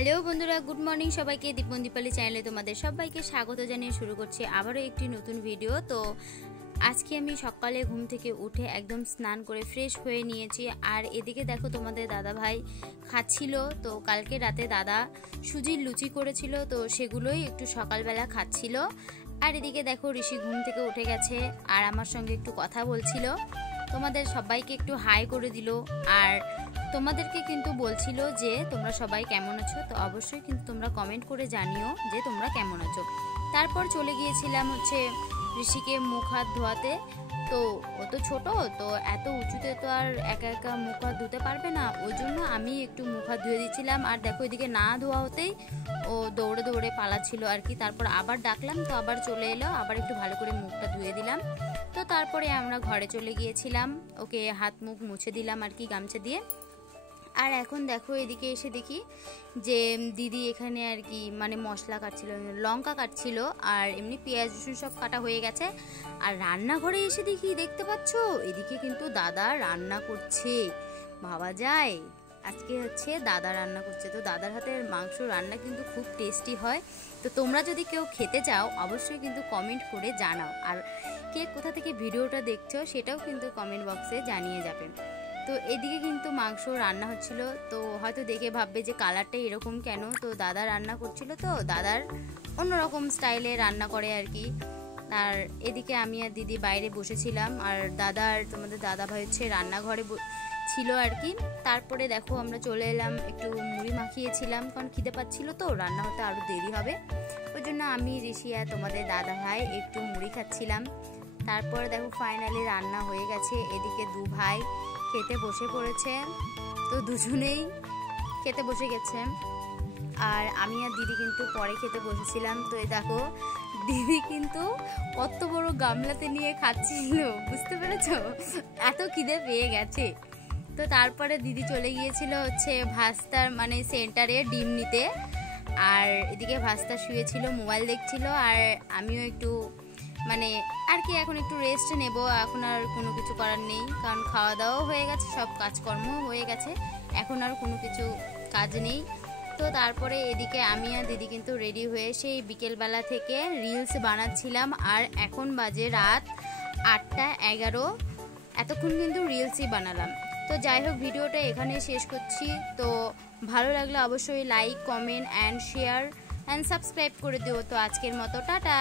Hello বন্ধুরা, good morning সবাইকে। দীপন দীপালি চ্যানেলে তোমাদের সবাইকে স্বাগত জানিয়ে শুরু করছি আবারও একটি নতুন ভিডিও। তো আজকে আমি সকালে ঘুম থেকে উঠে একদম স্নান করে ফ্রেশ হয়ে নিয়েছি। আর এদিকে দেখো তোমাদের দাদা ভাই খাচ্ছিল। তো কালকে রাতে দাদা সুজির লুচি করেছিল, তো সেগুলোই একটু সকালবেলা খাচ্ছিল। আর এদিকে দেখো ঋষি ঘুম থেকে উঠে গেছে আর আমার সঙ্গে একটু কথা বলছিল, তোমাদের সবাইকে একটু হাই করে দিল। আর তোমাদেরকে কিন্তু বলছিল যে তোমরা সবাই কেমন আছো, তো অবশ্যই কিন্তু তোমরা কমেন্ট করে জানিও যে তোমরা কেমন আছো। তারপর চলে গিয়েছিলাম ঋষিকে মুখ হাত ধোয়াতে। তো ও তো ছোট, তো এত উঁচুতে তো আর একা একা মুখ হাত ধুতে পারবে না, ওই জন্য আমি একটু মুখ হাত ধুয়ে দিচ্ছিলাম। আর দেখো এদিকে না ধোয়া হতেই ও দৌড়ে দৌড়ে পালাচ্ছিল আর কি। তারপর আবার ডাকলাম, তো আবার চলে এলো, আবার একটু ভালো করে মুখটা ধুয়ে দিলাম। তো তারপরে আমরা ঘরে চলে গিয়েছিলাম, ওকে হাত মুখ মুছে দিলাম আর কি গামছা দিয়ে। আর এখন দেখো এদিকে এসে দেখি যে দিদি এখানে আর কি মানে মশলা কাটছিল, লঙ্কা কাটছিল, আর এমনি পেঁয়াজ রসুন সব কাটা হয়ে গেছে। আর রান্নাঘরে এসে দেখতে পাচ্ছ এদিকে কিন্তু দাদা রান্না করছে। ভাবা যায় আজকে দাদা রান্না করছে। তো দাদার হাতের মাংস রান্না কিন্তু খুব টেস্টি হয়। তো তোমরা যদি কেউ খেতে চাও অবশ্যই কিন্তু কমেন্ট করে জানাও। আর কে কোথা থেকে ভিডিওটা দেখছো সেটাও কিন্তু কমেন্ট বক্সে জানিয়ে যাবে। তো এদিকে কিন্তু মাংস রান্না হচ্ছিল। তো হয়তো দেখে ভাববে যে কালারটা এরকম কেন, তো দাদা রান্না করছিল, তো দাদার অন্যরকম স্টাইলে রান্না করে আর কি। আর এদিকে আমি আর দিদি বাইরে বসেছিলাম, আর তোমাদের দাদা ভাই রান্নাঘরে ছিল আর কি। তারপরে দেখো আমরা চলে এলাম, একটু মুড়ি মাখিয়েছিলাম কারণ খিদে পাচ্ছিল, তো রান্না হতে আরও দেরি হবে, ওই জন্য আমি ঋষি আর তোমাদের দাদা ভাই একটু মুড়ি খাচ্ছিলাম। তারপরে দেখো ফাইনালি রান্না হয়ে গেছে। এদিকে দু ভাই খেতে বসে পড়েছে, তো দুজনেই খেতে বসে গেছে। আর আমি আর দিদি কিন্তু পরে খেতে বসেছিলাম। তো এই দেখো দিদি কিন্তু কত বড় গামলাতে নিয়ে খাচ্ছিল, বুঝতে পেরেছো, এত খিদে পেয়ে গেছে। তো তারপরে দিদি চলে গিয়েছিল ভাস্তার মানে সেন্টারে ডিম নিতে। আর এদিকে ভাস্তা শুয়েছিল, মোবাইল দেখছিল, আর আমিও একটু মানে আর কি এখন একটু রেস্ট নেব। এখন আর কোনো কিছু করার নেই, কারণ খাওয়া দাওয়াও হয়ে গেছে, সব কাজকর্ম হয়ে গেছে, এখন আর কোনো কিছু কাজ নেই। তো তারপরে এদিকে আমি আর দিদি কিন্তু রেডি হয়ে সেই বিকেলবেলা থেকে রিলস বানাচ্ছিলাম। আর এখন বাজে রাত 8টা 11, এতক্ষণ কিন্তু রিলসই বানালাম। তো যাই হোক ভিডিওটা এখানে শেষ করছি। তো ভালো লাগলে অবশ্যই like, comment and share and subscribe করে দিও। তো আজকের মতো টাটা।